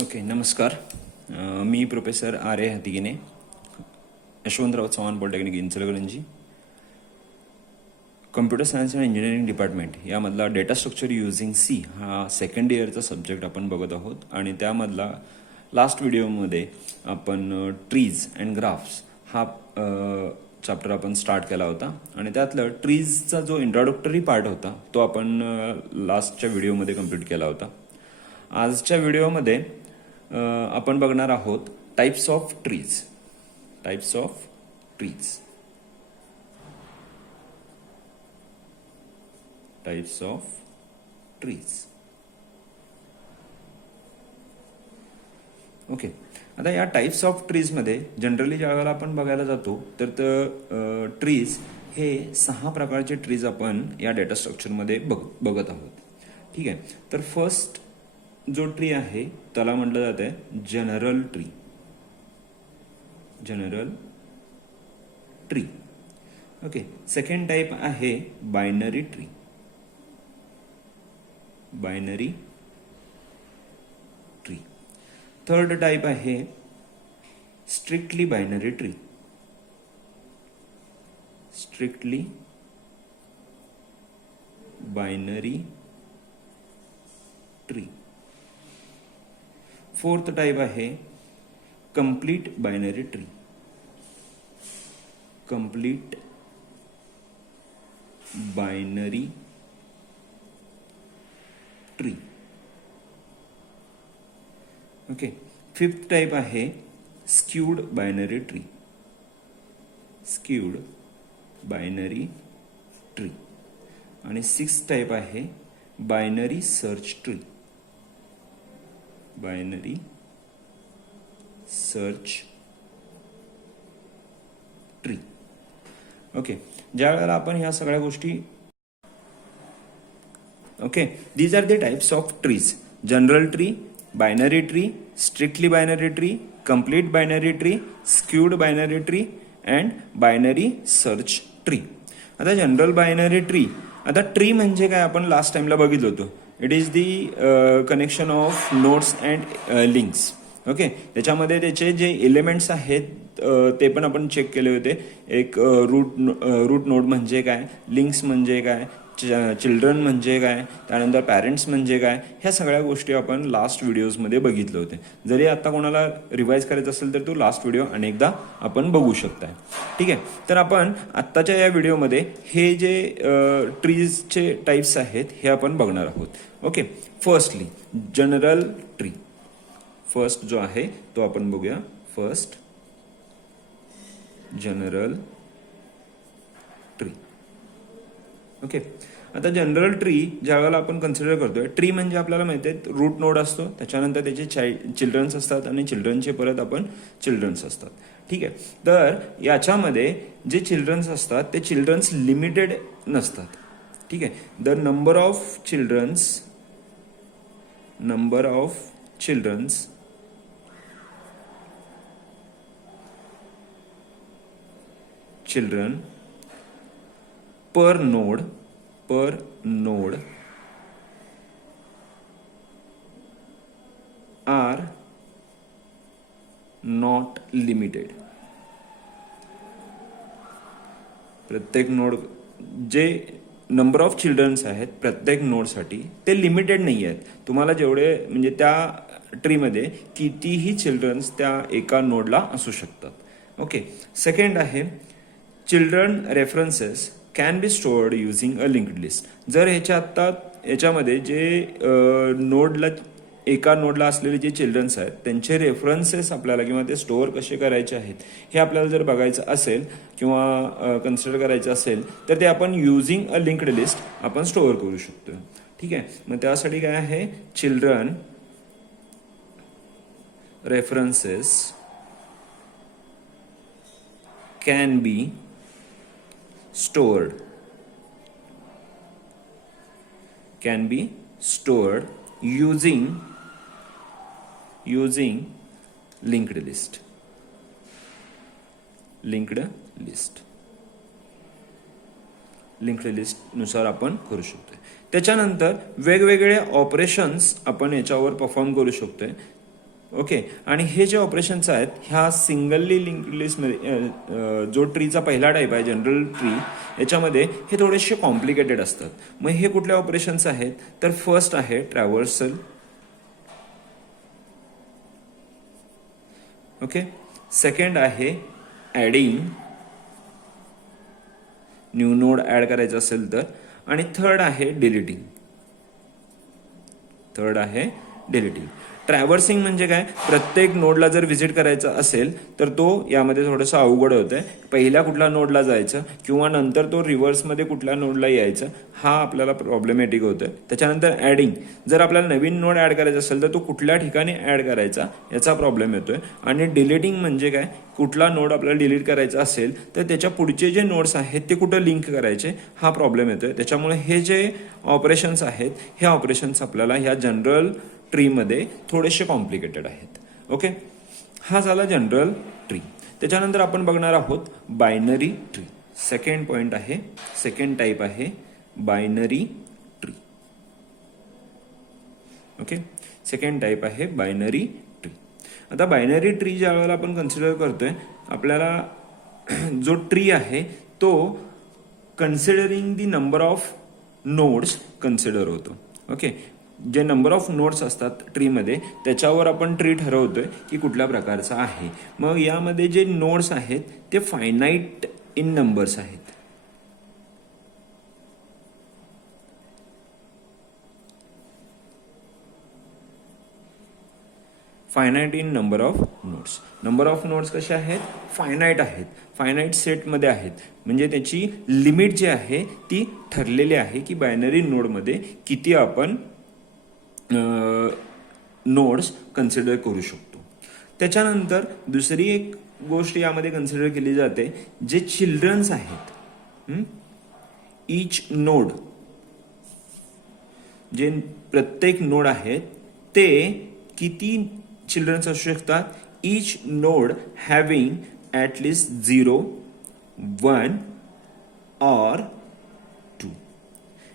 Okay, नमस्कार. मी professor R A Hatigine, Yashwantrao Chavan polytechnic Ichalkaranji, computer science and engineering department यामधला data structure using C हा second इयरचा सब्जेक्ट आपण बघत आहोत. आणि त्यामधला लास्ट व्हिडिओमध्ये आपण ट्रीज अँड ग्राफ्स हा चॅप्टर आपण स्टार्ट केला होता. आणि त्यातलं ट्रीजचा जो इंट्रोडक्टरी पार्ट होता तो आपण लास्टच्या व्हिडिओमध्ये कंप्लीट केला होता. आजच्या व्हिडिओमध्ये आपण बघणार आहोत types of trees. Types of trees. Types of trees. Okay, आता या टाइप्स ऑफ ट्रीजमध्ये जनरली ज्या वेळेला आपण बघायला जातो तर ट्रीज हे 6 प्रकारचे ट्रीज आपण या डेटा स्ट्रक्चरमध्ये बघत आहोत. ठीक आहे, तर फर्स्ट जो ट्री आहे त्याला म्हटलं जात आहे general tree. General tree. Okay, second type आहे binary tree. Binary tree. Third type आहे strictly binary tree. Strictly binary tree. Fourth type आहे complete binary tree. Complete binary tree. Okay, fifth type आहे skewed binary tree. Skewed binary tree. आणि sixth type आहे binary search tree. Binary search tree. Okay, ज्या वेळेला आपण ह्या सगळ्या गोष्टी okay, these are the types of trees. General tree, binary tree, strictly binary tree, complete binary tree, skewed binary tree and binary search tree. आता general binary tree, आता tree म्हणजे काय आपण लास्ट टाइमला बघितलं होतं. It is the connection of nodes and links. Okay, त्याच्यामध्ये त्याचे जे एलिमेंट्स आहेत ते पण आपण चेक केले होते. एक रूट नोड म्हणजे काय, लिंक्स म्हणजे काय, चिल्ड्रन म्हणजे काय, त्यानंतर पॅरेंट्स म्हणजे काय, ह्या सगळ्या गोष्टी आपण लास्ट व्हिडिओजमध्ये बघितले होते. जरी आता कोणाला रिवाईज करायचं असेल तर तो लास्ट व्हिडिओ अनेकदा आपण बघू शकताय. ठीक आहे, तर आपण आत्ताच्या या व्हिडिओमध्ये हे जे ट्रीजचे टाइप्स आहेत हे आपण बघणार आहोत. Okay, firstly general tree. First जो आहे तो आपण बघूया. First general tree. ओके, आता जनरल ट्री ज्या वेळेला आपण कन्सिडर करतोय, ट्री म्हणजे आपल्याला माहिती आहे रूट नोड असतो, त्याच्यानंतर त्याचे चिल्ड्रन्स असतात आणि चिल्ड्रनचे परत आपण चिल्ड्रन्स असतात. ठीक आहे, तर याच्यामध्ये जे चिल्ड्रन्स असतात ते चिल्ड्रन्स लिमिटेड नसतात. ठीक आहे, the number of childrens children per node are not limited. प्रत्येक नोड जे नंबर ऑफ चिल्ड्रन्स आहेत प्रत्येक नोडसाठी ते लिमिटेड नाही आहेत. तुम्हाला जेवढे म्हणजे त्या ट्रीमध्ये कितीही चिल्ड्रन्स त्या एका नोडला असू शकतात. ओके, सेकंड आहे children references can be stored using a linked list. जर याच्यामध्ये जे नोडला एका नोडला असलेले जे चिल्ड्रन्स आहेत त्यांचे रेफरन्सेस आपल्याला किंवा ते स्टोअर कसे करायचे आहेत हे आपल्याला जर बघायचं असेल किंवा कन्सिडर करायचं असेल तर ते आपण युझिंग अ लिंक्ड लिस्ट आपण स्टोअर करू शकतो. ठीक आहे, मग त्यासाठी काय आहे children references can be stored using linked list. Linked list नुसार आपण करू शकतो. त्याच्यानंतर वेगवेगळे ऑपरेशन्स आपण याच्यावर परफॉर्म करू शकतोय. ओके. आणि हे जे ऑपरेशन्स आहेत ह्या सिंगलली लिंक्ड लिस्टमध्ये जो ट्रीचा पहिला टाईप आहे जनरल ट्री, याच्यामध्ये हे थोडेसे कॉम्प्लिकेटेड असतात. मग हे कुठले ऑपरेशन्स आहेत, तर फर्स्ट आहे ट्रॅव्हर्सल. ओके. सेकंड आहे ॲडिंग, न्यू नोड ॲड करायचं असेल तर. आणि थर्ड आहे डिलीटिंग. ट्रॅव्हर्सिंग म्हणजे काय, प्रत्येक नोडला जर व्हिजिट करायचं असेल तर तो यामध्ये थोडंसं अवघड होतंय. पहिल्या कुठल्या नोडला जायचं किंवा नंतर तो रिव्हर्समध्ये कुठल्या नोडला यायचं, हा आपल्याला प्रॉब्लेमॅटिक होतोय. त्याच्यानंतर ॲडिंग, जर आपल्याला नवीन नोड ॲड करायचा असेल तर तो कुठल्या ठिकाणी ॲड करायचा याचा प्रॉब्लेम येतोय. आणि डिलीटिंग म्हणजे काय, कुठला नोड आपल्याला डिलीट करायचा असेल तर त्याच्या पुढचे जे नोड्स आहेत ते कुठं लिंक करायचे, हा प्रॉब्लेम येतोय. त्याच्यामुळे हे जे ऑपरेशन्स आहेत हे ऑपरेशन्स आपल्याला ह्या जनरल ट्रीमध्ये थोडेसे कॉम्प्लिकेटेड आहेत. ओके. हा झाला जनरल ट्री. त्याच्यानंतर आपण बघणार आहोत बायनरी ट्री. सेकंड पॉइंट आहे, सेकंड टाईप आहे binary tree. Okay. Second type आहे बायनरी ट्री. आता बायनरी ट्री ज्या वेळेला आपण कन्सिडर करतोय, आपल्याला जो ट्री आहे तो considering the number of nodes consider होतो. ओके. जे नंबर ऑफ नोड्स असतात ट्रीमध्ये त्याच्यावर आपण ट्री ठरवतोय की कुठल्या प्रकारचा आहे. मग यामध्ये जे नोड्स आहेत ते फायनाईट इन नंबर्स आहेत. Finite in number of nodes. Number of nodes कसे आहेत, फायनाईट आहेत, फायनाईट सेटमध्ये आहेत. म्हणजे त्याची लिमिट जी आहे ती ठरलेली आहे की बायनरी नोडमध्ये किती आपण नोड्स कन्सिडर करू शकतो. त्याच्यानंतर दुसरी एक गोष्ट यामध्ये कन्सिडर केली जाते, जे चिल्ड्रन्स आहेत. ईच नोड, जे प्रत्येक नोड आहेत ते किती चिल्ड्रन्स असू शकतात. ईच नोड हॅव्हिंग ॲटलिस्ट 0, 1 और 2.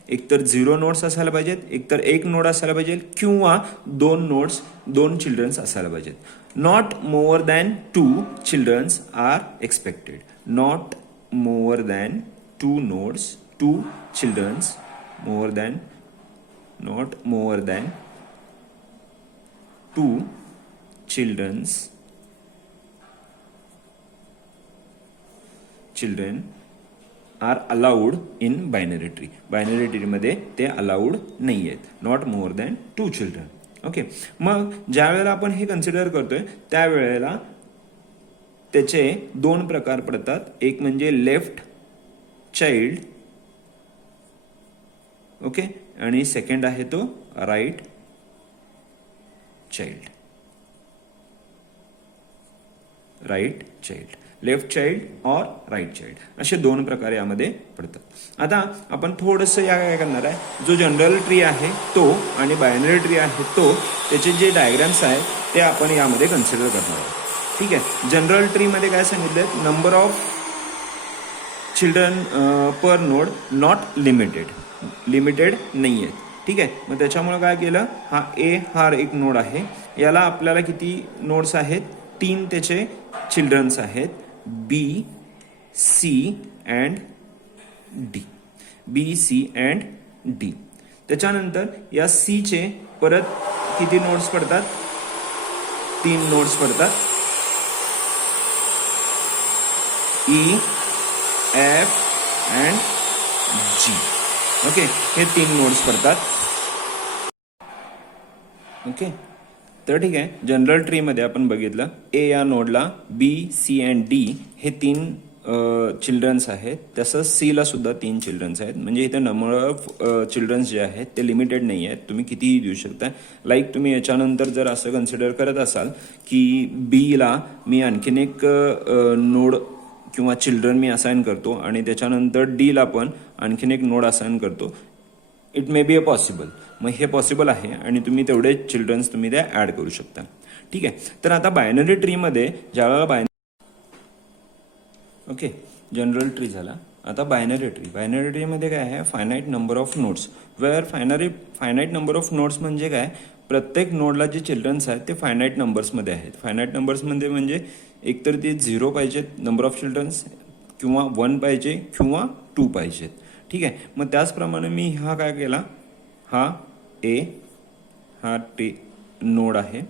एकतर 0 नोड्स असायला पाहिजेत, एकतर 1 नोड असायला पाहिजे किंवा 2 चिल्ड्रन्स असायला पाहिजेत. Not more than 2 childrens are expected. Not more than 2 nodes, 2 childrens, more than, not more than 2 children are allowed in binary tree. Binary ट्रीमध्ये ते अलाउड नाही आहेत. Not more than 2 children. Okay. मग ज्या वेळेला आपण हे कन्सिडर करतोय त्यावेळेला त्याचे 2 प्रकार पडतात. एक म्हणजे लेफ्ट चाइल्ड, ओके, आणि सेकंड आहे तो right child. Right child, left child और राईट चाइल्ड, असे 2 प्रकार यामध्ये पडतात. आता आपण थोडंसं या काय करणार आहे, जो जनरल ट्री आहे तो आणि बायनरी ट्री आहे तो, त्याचे जे डायग्राम्स आहेत ते आपण यामध्ये कन्सिडर करणार आहोत. ठीक आहे. जनरल ट्रीमध्ये काय सांगितलंय, number of children per node not limited नाही आहेत. ठीक आहे. मग त्याच्यामुळे काय केलं, हा एक नोड आहे, याला आपल्याला किती नोड्स आहेत, 3 त्याचे चिल्ड्रन्स आहेत, B, C and D. B, C and D. त्याच्यानंतर या सी चे परत किती नोड्स पडतात, 3 नोड्स पडतात. E, F and G. Okay. हे 3 नोड्स पडतात. ओके. तर ठीक आहे. जनरल ट्रीमध्ये आपण बघितलं ए या नोडला बी, सी अँड डी हे 3 चिल्ड्रन्स आहेत. तसंच सी ला सुद्धा 3 चिल्ड्रन्स आहेत. म्हणजे इथे नंबर ऑफ चिल्ड्रन्स जे आहेत ते लिमिटेड नाही आहेत, तुम्ही कितीही देऊ शकता. लाईक तुम्ही याच्यानंतर जर असं कन्सिडर करत असाल की बी ला मी आणखीन एक नोड किंवा चिल्ड्रन मी असाइन करतो आणि त्याच्यानंतर डी ला पण आणखीन एक नोड असाइन करतो, it may be a possible. मग हे पॉसिबल आहे आणि तुम्ही तेवढे चिल्ड्रन्स तुम्ही त्या ऍड करू शकता. ठीक आहे. तर आता बायनरी ट्रीमध्ये ज्यावेळेला ओके, जनरल ट्री झाला. आता बायनरी ट्रीमध्ये काय आहे, finite number of nodes. Where finite number of nodes म्हणजे काय, प्रत्येक नोडला जे चिल्ड्रन्स आहेत ते फायनाईट नंबर्समध्ये आहेत. फायनाईट नंबर्समध्ये म्हणजे एकतर ते 0 पाहिजेत नंबर ऑफ चिल्ड्रन्स, किंवा 1 पाहिजे, किंवा 2 पाहिजेत. ठीक आहे. मग त्याचप्रमाणे मी हा काय केला, हा ए हा नोड आहे,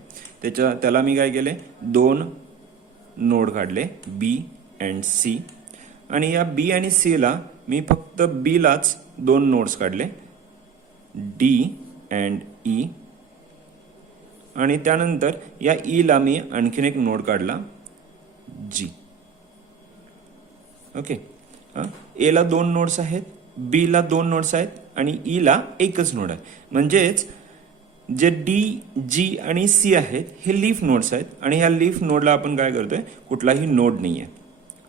त्याला मी काय केले, 2 नोड काढले, बी अँड सी. आणि या बी आणि सी ला मी फक्त बी लाच 2 नोड्स काढले, डी अँड ई. आणि त्यानंतर या ई ला मी आणखीन एक नोड काढला, जी. ओके. ए ला 2 नोड्स आहेत, बी ला 2 नोड्स आहेत, आणि ई ला एकच नोड आहे. म्हणजेच जे डी, जी आणि सी आहेत हे लीफ नोड्स आहेत, आणि ह्या लीफ नोडला आपण काय करतोय, कुठलाही नोड नाही आहे.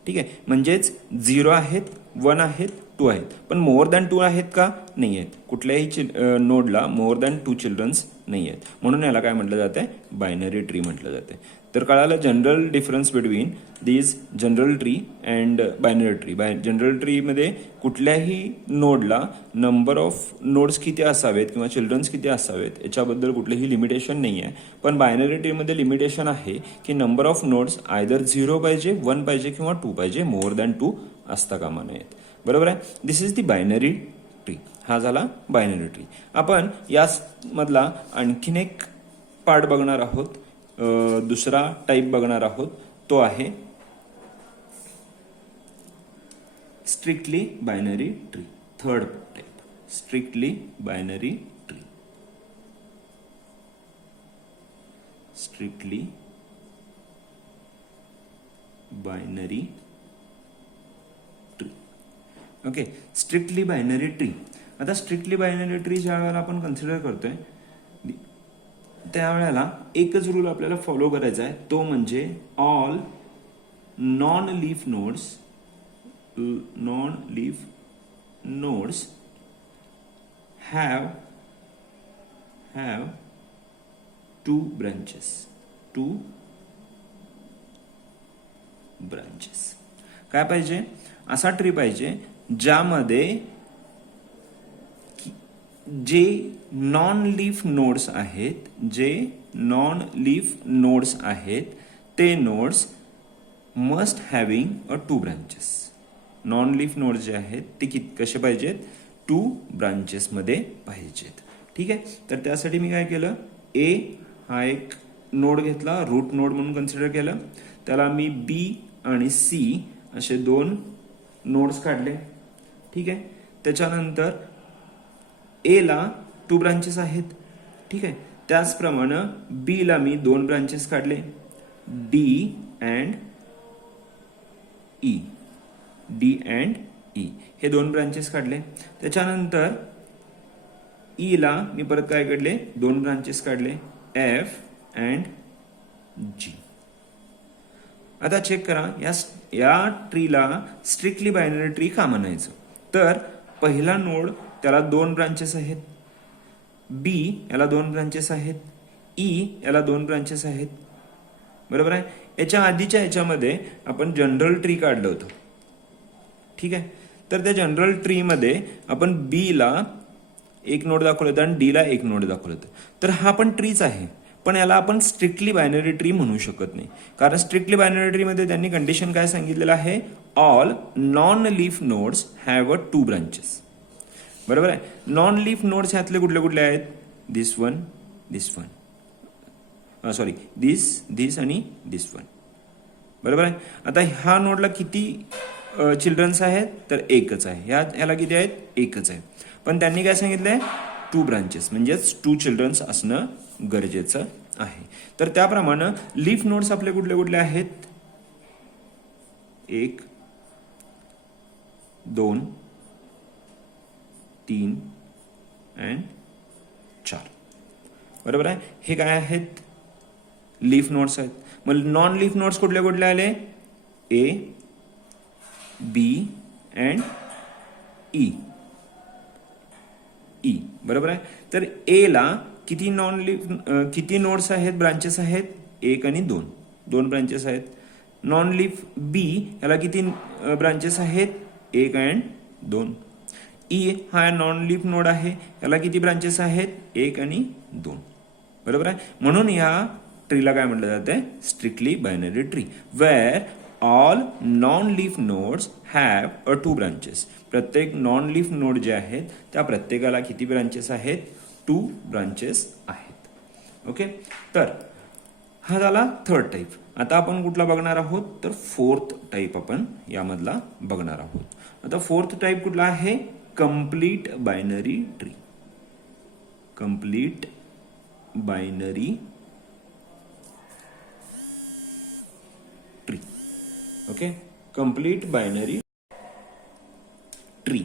ठीक आहे. म्हणजेच 0 आहेत, 1 आहेत, 2 आहेत. पण मोर दॅन 2 आहेत का, नाही आहेत. कुठल्याही नोडला मोर दॅन 2 चिल्ड्रन्स नाही आहेत. म्हणून याला काय म्हटलं जातं, बायनरी ट्री म्हटलं जाते. तर कळालं general difference between these general tree and binary tree. General ट्रीमध्ये कुठल्याही नोडला नंबर ऑफ नोड्स किती असावेत किंवा चिल्ड्रन्स किती असावेत याच्याबद्दल कुठलेही लिमिटेशन नाही आहे. पण बायनरी ट्रीमध्ये लिमिटेशन आहे की नंबर ऑफ नोड्स आयदर 0 पाहिजे, 1 पाहिजे, किंवा 2 पाहिजे, मोर दॅन 2 असता कामा नयेत. बरोबर आहे. This is the binary tree. हा झाला बायनरी ट्री. आपण यामधला आणखीन एक पार्ट बघणार आहोत, दुसरा टाइप बघणार आहोत, तो आहे strictly binary tree. Third type, strictly binary tree. Strictly binary tree. Okay. Strictly binary tree. आता स्ट्रिक्टली बायनरी ट्री ज्या वेळेला आपण कन्सिडर करतोय त्यावेळेला एकच रूल आपल्याला फॉलो करायचा आहे, तो म्हणजे all non leaf nodes have 2 branches. काय पाहिजे, असा ट्री पाहिजे ज्यामध्ये जे नॉन लीफ नोड्स आहेत ते nodes must having 2 branches. Non leaf nodes जे आहेत ते कसे पाहिजेत, 2 ब्रांचेस मध्ये पाहिजेत. ठीक आहे. तर त्यासाठी मी काय केलं, ए हा एक नोड घेतला, रूट नोड म्हणून कन्सिडर केलं. त्याला मी बी आणि सी असे 2 नोड्स काढले. ठीक आहे. त्याच्यानंतर ए ला 2 ब्रांचेस आहेत. ठीक आहे. त्याचप्रमाणे बी ला मी 2 ब्रांचेस काढले, डी अँड ई हे 2 ब्रांचेस काढले. त्याच्यानंतर ई ला मी परत काय काढले, 2 ब्रांचेस काढले, एफ अँड जी. आता चेक करा, या ट्रीला स्ट्रिक्टली बायनरी ट्री का म्हणायचं. तर पहिला नोड त्याला 2 ब्रांचेस आहेत, बी याला 2 ब्रांचेस आहेत, ई याला 2 ब्रांचेस आहेत. बरोबर आहे. याच्या आधीच्या ह्याच्यामध्ये आपण जनरल ट्री काढलं होतं. ठीक आहे. तर त्या जनरल ट्री मध्ये आपण बी ला 1 नोड दाखवलं होतं आणि डी ला 1 नोड दाखवलं होतं. तर हा पण ट्रीच आहे, पण याला आपण स्ट्रिक्टली बायनरी ट्री म्हणू शकत नाही. कारण स्ट्रिक्टली बायनरी ट्री मध्ये त्यांनी कंडिशन काय सांगितलेलं आहे, all non leaf nodes have 2 branches. बरोबर आहे. नॉन लीफ नोड्स ह्यातले कुठले कुठले आहेत, दिस वन सॉरी दिस आणि दिस वन. बरोबर आहे. आता ह्या नोडला किती चिल्ड्रन्स आहेत, तर एकच आहे. ह्याला किती आहेत, एकच आहे. पण त्यांनी काय सांगितलंय, 2 ब्रांचेस म्हणजेच 2 चिल्ड्रन्स असणं गरजेचं आहे. तर त्याप्रमाणे लीफ नोड्स आपले कुठले कुठले आहेत, 1 2 3 अँड 4. बरोबर आहे. हे काय आहेत, लीफ नोड्स आहेत. मग नॉन लीफ नोड्स कुठले कुठले आले, ए बी अँड ई. बरोबर आहे. तर ए ला किती किती नोड्स आहेत, ब्रांचेस आहेत, 1 आणि 2 ब्रांचेस आहेत. नॉन लीफ बी याला किती ब्रांचेस आहेत, 1 अँड 2. ई हा नॉन लीफ नोड आहे, याला किती ब्रांचेस आहेत, 1 आणि 2. बरोबर आहे. म्हणून या ट्रीला काय म्हटलं जाते, strictly binary tree, where all non leaf nodes have a 2 branches. प्रत्येक नॉन लीफ नोड जे आहेत त्या प्रत्येकाला किती ब्रांचेस आहेत, 2 ब्रांचेस आहेत. ओके, तर हा झाला थर्ड टाईप. आता आपण कुठला बघणार आहोत, तर फोर्थ टाईप आपण यामधला बघणार आहोत. आता फोर्थ टाईप कुठला आहे, complete binary tree. Complete binary tree. Okay, complete binary tree.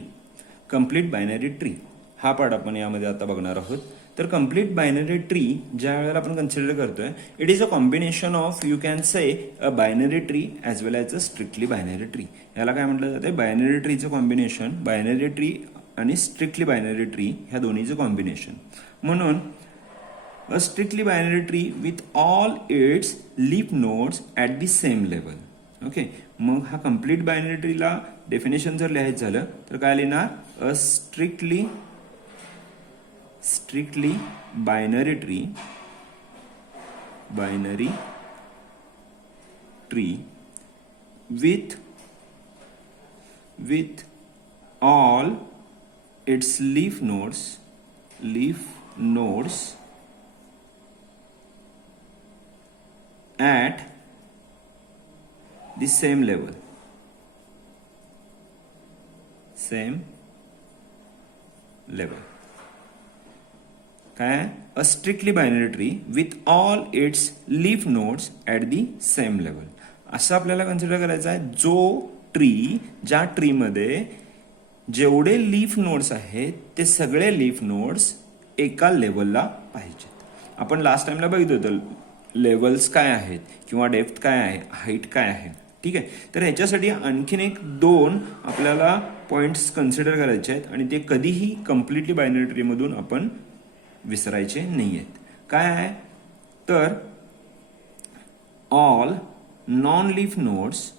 Complete binary tree हा पार्ट आपण यामध्ये आता बघणार आहोत. तर कंप्लीट बायनरी ट्री ज्या वेळेला आपण कन्सिडर करतोय, it is a combination of, you can say, a binary tree as well as a strictly binary tree. याला काय म्हटलं जातं, बायनरी ट्रीचं कॉम्बिनेशन, बायनरी ट्री आणि स्ट्रिक्टली बायनरी ट्री ह्या दोन्हीचं कॉम्बिनेशन. म्हणून a strictly binary tree with all its leaf nodes at the same level. Okay, मग हा कंप्लीट बायनरी ट्रीला डेफिनेशन जर लिहायचं झालं तर काय लिहिणार, a strictly binary tree with all its leaf nodes at the same level. काय, a strictly binary tree with all its leaf nodes at the same level. असं आपल्याला कन्सिडर करायचं आहे, जो ट्री, ज्या ट्रीमध्ये जेवढे लीफ नोड्स आहेत ते सगळे लीफ नोड्स एका लेवलला पाहिजेत. आपण लास्ट टाइमला बघितलं होतं लेवल्स काय आहेत किंवा डेप्थ काय आहे, हाईट काय आहे. ठीक आहे, तर ह्याच्यासाठी आणखीन एक 2 आपल्याला पॉइंट्स कन्सिडर करायचे आहेत आणि ते कधीही कम्प्लिटली बायनरी ट्रीमधून आपण विसरायचे नाही आहेत. काय आहे, तर all non leaf nodes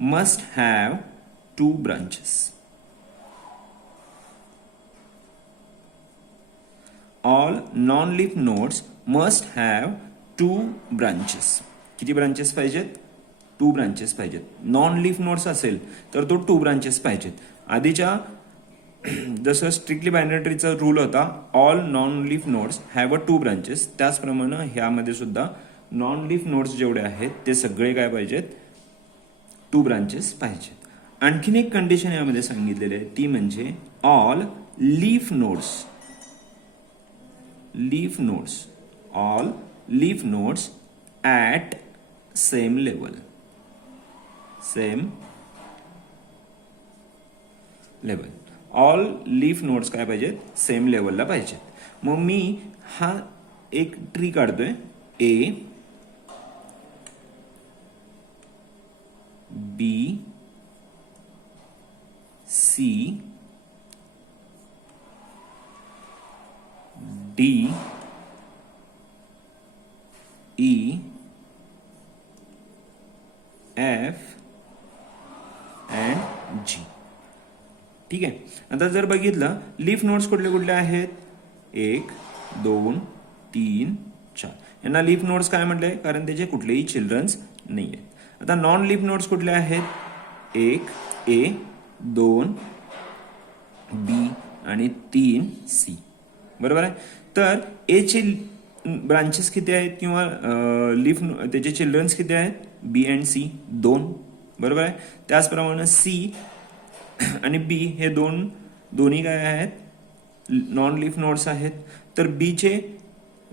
must have 2 branches. All non-leaf nodes must have 2 branches. किती ब्रांचेस पाहिजेत, 2 ब्रांचेस पाहिजेत. नॉन लीफ नोड्स असेल तर तो 2 ब्रांचेस पाहिजेत. आधीच्या जसं स्ट्रिक्टली बायनरी ट्रीचा रूल होता, all non leaf nodes have a 2 branches, त्याचप्रमाणे ह्यामध्ये सुद्धा नॉन लीफ नोड्स जेवढे आहेत ते सगळे काय पाहिजेत, 2 ब्रांचेस पाहिजेत. आणखीन एक कंडिशन यामध्ये सांगितलेली आहे, ती म्हणजे all leaf nodes at same level. All leaf nodes काय पाहिजेत, सेम लेवलला पाहिजेत. मग मी हा एक ट्री काढतोय, A B C D E F and G. ठीक आहे, आता जर बघितलं लीफ नोड्स कुठले कुठले आहेत, 1 2 3 4. यांना लीफ नोड्स काय म्हटले, कारण त्याचे कुठलेही चिल्ड्रन्स नाही आहेत. आता नॉन लीफ नोड्स कुठले आहेत, 1 ए 2 बी आणि 3 सी. बरोबर आहे. तर ए चे ब्रांचेस किती आहेत किंवा लीफ त्याचे चिल्ड्रन्स किती आहेत, बी अँड सी 2. बरोबर आहे. त्याचप्रमाणे सी आणि बी हे दोन्ही काय आहेत, नॉन लीफ नोड्स आहेत. तर बी चे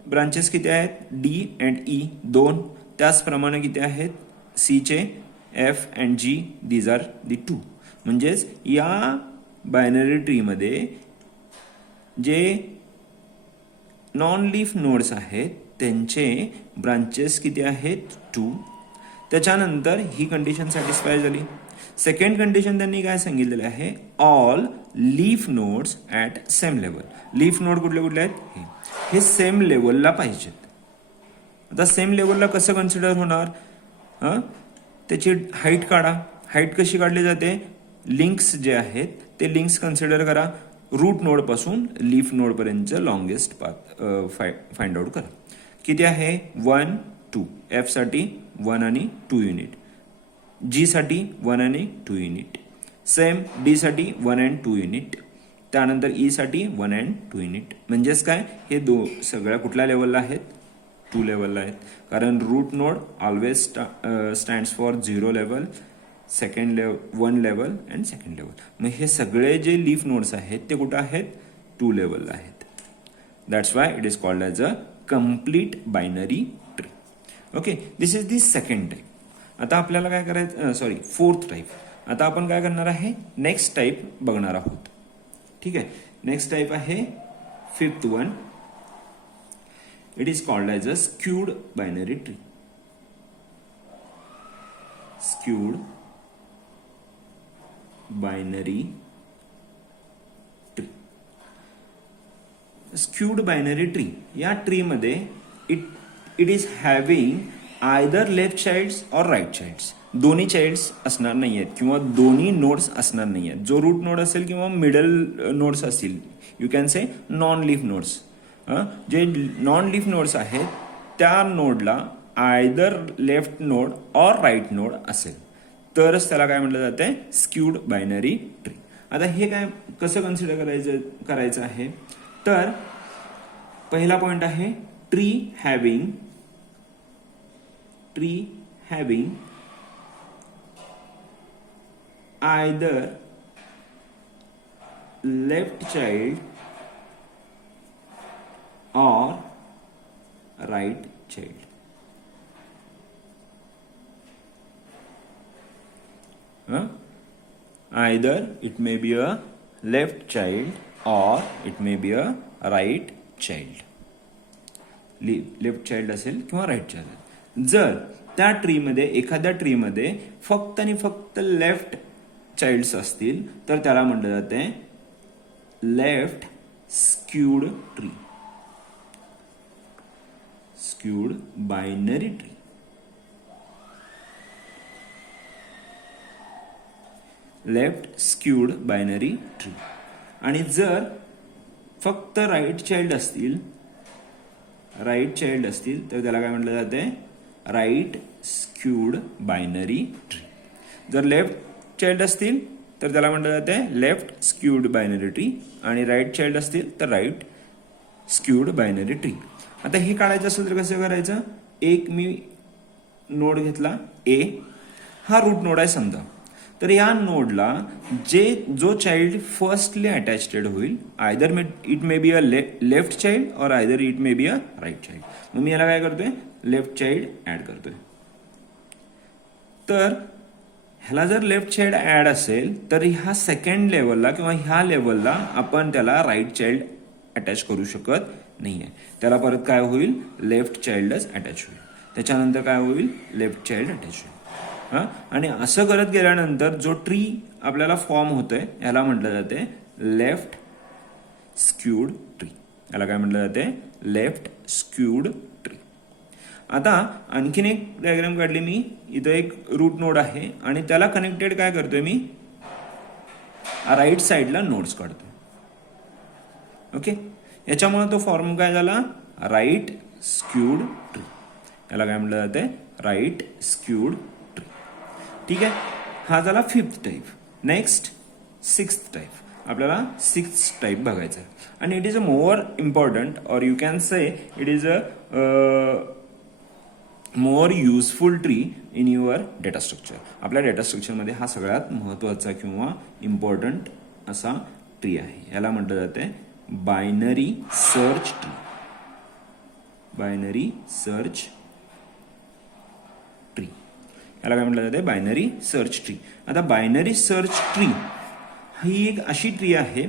ब्रांचेस किती आहेत, डी अँड ई 2. त्याचप्रमाणे किती आहेत, सी चे F and G, these are the 2. म्हणजेच या बायनरी ट्रीमध्ये जे नॉन लीफ नोड्स आहेत त्यांचे ब्रांचेस किती आहेत, 2. त्याच्यानंतर ही कंडिशन सॅटिस्फाय झाली. सेकंड कंडिशन त्यांनी काय सांगितलेलं आहे, all leaf nodes at same level. Leaf node कुठले कुठले आहेत, हे सेम लेवलला पाहिजेत. आता सेम लेवलला कसं कन्सिडर होणार, त्याची हाईट काढा. हाईट कशी काढली जाते, लिंक्स जे आहेत ते लिंक्स कन्सिडर करा. रूट नोड पासून लीफ नोड पर्यंत लॉंगेस्ट पाथ फाइंड आउट करा. किती आहे 1 2. एफ साठी 1 आणि 2 युनिट, जी साठी 1 आणि 2 युनिट, सेम डी साठी 1 अँड 2 युनिट, त्यानंतर ई साठी 1 अँड 2 युनिट. म्हणजेच काय हे सगळ्या कुठल्या लेवलला आहेत 2 लेवलला आहेत. कारण root node always stands for 0 level, second level 1 level and second level. मग हे सगळे जे लीफ नोड्स आहेत ते कुठं आहेत 2 लेवलला आहेत. That's why it is called as a complete binary tree. Okay, this is the second type. आता आपल्याला काय करायचं, फोर्थ टाईप. आता आपण काय करणार आहे नेक्स्ट टाईप बघणार आहोत. ठीक आहे, नेक्स्ट टाईप आहे fifth one. It is called as a skewed binary tree. Skewed binary tree. Skewed binary tree या ट्री मध्ये it is having either left childs और राईट चाइल्ड्स. दोन्ही चाइल्ड्स असणार नाही आहेत किंवा दोन्ही नोड्स असणार नाही आहेत. जो रूट नोड असेल किंवा मिडल नोड्स असतील, you can say non leaf nodes. जे नॉन लीफ नोड्स आहेत त्या नोडला आयदर लेफ्ट नोड और राईट नोड असेल तरच त्याला काय म्हटलं जाते स्क्यूड बायनरी ट्री. आता हे काय कसं कन्सिडर करायचं आहे तर पहिला पॉइंट आहे tree having either left child or right child. Either it may be a left child or it may be a right child. Left child असेल किंवा राईट चाइल्ड. जर त्या ट्रीमध्ये एखाद्या ट्रीमध्ये फक्त आणि फक्त लेफ्ट चाइल्ड्स असतील तर त्याला म्हटलं जाते left skewed tree. Skewed binary tree. Left skewed binary tree. आणि जर फक्त राईट चाइल्ड असतील तर त्याला काय म्हटलं जाते राईट स्क्यूड बायनरी ट्री. जर लेफ्ट चाइल्ड असतील तर त्याला म्हटलं जाते लेफ्ट स्क्यूड बायनरी ट्री आणि राईट चाइल्ड असतील तर राईट स्क्यूड बायनरी ट्री. आता हे काढायचं असेल तर कसं करायचं, एक मी नोड घेतला ए, हा रूट नोड आहे समजा. तर या नोडला जो चाइल्ड फर्स्टली अटॅचड होईल either it may be a left child or either it may be a right child. मग मी याला काय करतोय लेफ्ट चाइल्ड ऍड करतोय. तर ह्याला जर लेफ्ट चाइल्ड ऍड असेल तर ह्या सेकंड लेवलला किंवा ह्या लेवलला आपण त्याला राईट चाइल्ड अटॅच करू शकत नाहीये. त्याला परत काय होईल लेफ्ट चाइल्डच अटॅच होईल. त्याच्यानंतर काय होईल लेफ्ट चाइल्ड अटॅच होईल. आणि असं करत गेल्यानंतर जो ट्री आपल्याला फॉर्म होतोय याला म्हटलं जाते लेफ्ट स्क्यूड ट्री. याला काय म्हटलं जाते लेफ्ट स्क्यूड ट्री. आता आणखीन एक डायग्राम काढली मी. इथं एक रूट नोड आहे आणि त्याला कनेक्टेड काय करतोय मी राईट साइडला नोड्स काढतोय. ओके, याच्यामुळे तो फॉर्म काय झाला राईट स्क्यूड ट्री. याला काय म्हटलं जाते राईट स्क्यूड. ठीक आहे, हा झाला fifth type. Next sixth type. आपल्याला सिक्स्थ टाईप बघायचं आहे आणि it is a more important or you can say it is a more useful tree in your data structure. आपल्या डेटा स्ट्रक्चरमध्ये हा सगळ्यात महत्त्वाचा किंवा इम्पॉर्टंट असा ट्री आहे. याला म्हटलं जाते binary search tree. Binary search tree. याला काय म्हटलं जाते बायनरी सर्च ट्री. आता बायनरी सर्च ट्री ही एक अशी ट्री आहे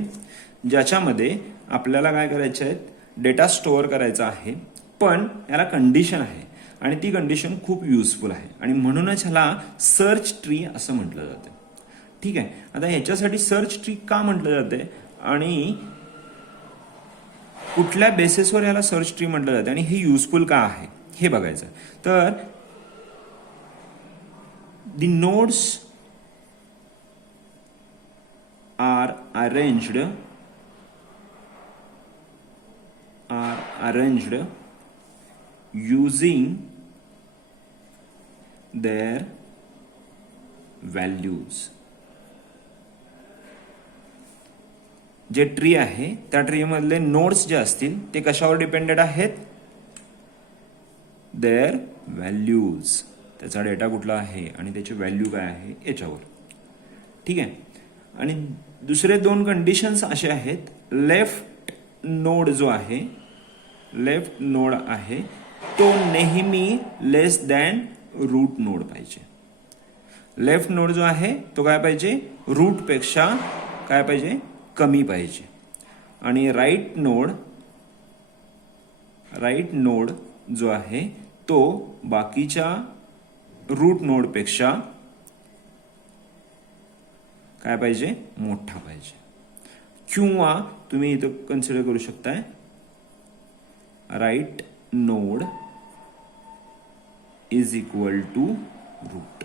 ज्याच्यामध्ये आपल्याला काय करायचं आहे डेटा स्टोअर करायचा आहे, पण याला कंडिशन आहे आणि ती कंडिशन खूप युजफुल आहे आणि म्हणूनच ह्याला सर्च ट्री असं म्हटलं जातं. ठीक आहे, आता ह्याच्यासाठी सर्च ट्री का म्हटलं जाते आणि कुठल्या बेसिसवर याला सर्च ट्री म्हटलं जाते आणि हे युजफुल का आहे हे बघायचं. तर the nodes are arranged using their values. जे ट्री आहे त्या ट्री मधले नोड्स जे असतील ते कशावर डिपेंडेड आहेत? There values. त्याचा डेटा कुठला आहे आणि त्याची व्हॅल्यू काय आहे याच्यावर. ठीक आहे. आणि दुसरे दोन कंडिशन्स असे आहेत, लेफ्ट नोड जो आहे, लेफ्ट नोड आहे तो नेहमी लेस दॅन रूट नोड पाहिजे. लेफ्ट नोड जो आहे तो काय पाहिजे? रूट पेक्षा काय पाहिजे? कमी पाहिजे. आणि राईट नोड जो आहे तो बाकीच्या रूट नोड पेक्षा काय पाहिजे? मोठा पाहिजे. किंवा तुम्ही इथं कन्सिडर करू शकताय right node is equal to root.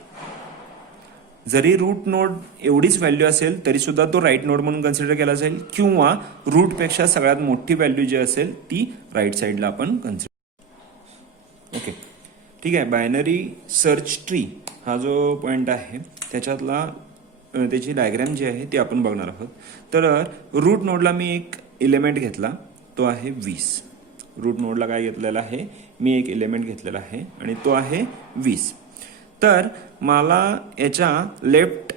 जरी रूट नोड एवढीच व्हॅल्यू असेल तरी सुद्धा तो राईट नोड म्हणून कन्सिडर केला जाईल, किंवा रूट पेक्षा सगळ्यात मोठी व्हॅल्यू जी असेल ती राईट साईडला आपण कन्सिडर. ओके, ठीक आहे. बायनरी सर्च ट्री हा जो पॉइंट आहे त्याच्यातला त्याची डायग्रॅम जी आहे ती आपण बघणार आहोत. तर रूट नोडला मी एक एलिमेंट घेतला, तो आहे 20. रूट नोडला काय घेतलेला आहे? मी एक एलिमेंट घेतलेला आहे आणि तो आहे 20. तर मला याच्या लेफ्ट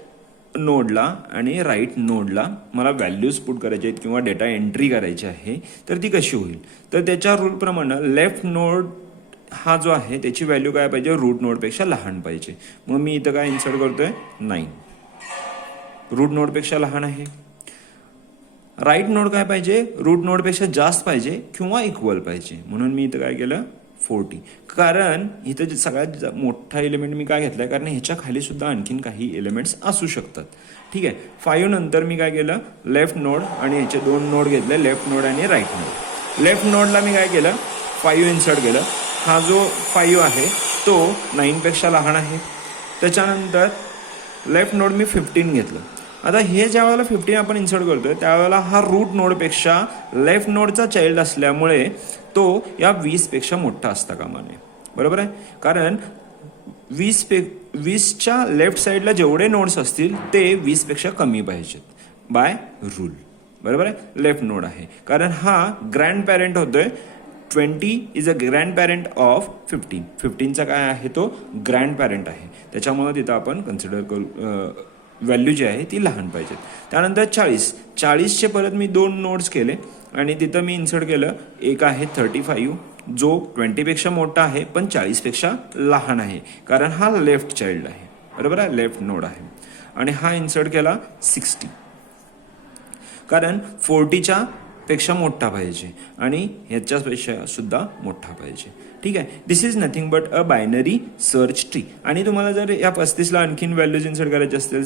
नोडला आणि राईट नोडला मला व्हॅल्यूज पुट करायचे आहेत किंवा डेटा एंट्री करायची आहे. तर ती कशी होईल? तर त्याच्या रूलप्रमाणे लेफ्ट नोड हा जो आहे त्याची व्हॅल्यू काय पाहिजे? रूट नोडपेक्षा लहान पाहिजे. मग मी इथं काय इन्सर्ट करतोय? 9. रूट नोडपेक्षा लहान आहे. राईट नोड काय पाहिजे? रूट नोडपेक्षा जास्त पाहिजे किंवा इक्वल पाहिजे. म्हणून मी इथं काय केलं? 40. कारण इथं सगळ्यात मोठा एलिमेंट मी काय घेतलाय? कारण ह्याच्या खाली सुद्धा आणखीन काही एलिमेंट्स असू शकतात. ठीक आहे. 5 नंतर मी काय केलं? लेफ्ट नोड आणि ह्याचे 2 नोड घेतले, लेफ्ट नोड आणि राईट नोड. लेफ्ट नोडला मी काय केलं? 5 इन्सर्ट केलं. हा जो 5 आहे तो 9 पेक्षा लहान आहे. त्याच्यानंतर लेफ्ट नोड मी 15 घेतलं. आता हे ज्या वेळेला 15 आपण इन्सर्ट करतोय त्यावेळेला हा रूट नोडपेक्षा लेफ्ट नोडचा चाइल्ड असल्यामुळे तो या 20 पेक्षा मोठा असता कामा नये. बरोबर आहे. कारण 20च्या लेफ्ट साईडला जेवढे नोड्स असतील ते 20 पेक्षा कमी पाहिजेत बाय रूल. बरोबर आहे. लेफ्ट नोड आहे कारण हा ग्रँड पॅरेंट होतोय. 20 is a grand parent of 15. 15चा काय आहे? तो ग्रँड पॅरेंट आहे. त्याच्यामुळे तिथं आपण कन्सिडर करू व्हॅल्यू जी आहे ती लहान पाहिजे. त्यानंतर 40चे परत मी 2 नोड्स केले आणि तिथं मी इन्सर्ट केलं. एक आहे 35 जो 20 पेक्षा मोठा आहे पण 40 पेक्षा लहान आहे कारण हा लेफ्ट चाइल्ड आहे. बरोबर आहे. लेफ्ट नोड आहे. आणि हा इन्सर्ट केला 60 कारण 40च्या पेक्षा मोठा पाहिजे आणि ह्याच्यापेक्षा सुद्धा मोठा पाहिजे. ठीक आहे. This is nothing but a binary search tree. आणि तुम्हाला जर या 35ला आणखीन व्हॅल्यूज इन्सर्ट करायचे असतील,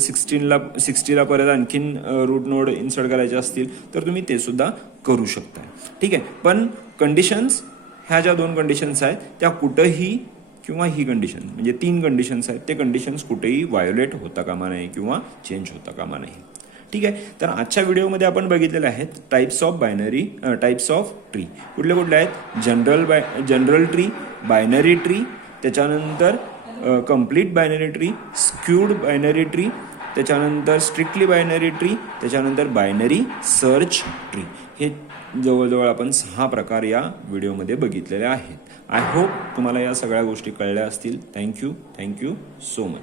60ला परत आणखीन रूट नोड इन्सर्ट करायचे असतील तर तुम्ही ते सुद्धा करू शकता. ठीक आहे. पण कंडिशन्स ह्या ज्या 2 कंडिशन्स आहेत त्या कुठंही किंवा ही कंडिशन म्हणजे 3 कंडिशन्स आहेत ते कंडिशन्स कुठेही व्हायोलेट होता कामा नये किंवा चेंज होता कामा नये. ठीक आहे. तर आजच्या व्हिडिओमध्ये आपण बघितलेले आहेत टाइप्स ऑफ ट्री. कुठले कुठले आहेत? जनरल ट्री, बायनरी ट्री, त्याच्यानंतर complete binary tree, skewed binary tree, त्याच्यानंतर स्ट्रिक्टली बायनरी ट्री, त्याच्यानंतर बायनरी सर्च ट्री. हे जवळजवळ आपण 6 प्रकार या व्हिडिओमध्ये बघितलेले आहेत. आय होप तुम्हाला या सगळ्या गोष्टी कळल्या असतील. Thank you so much.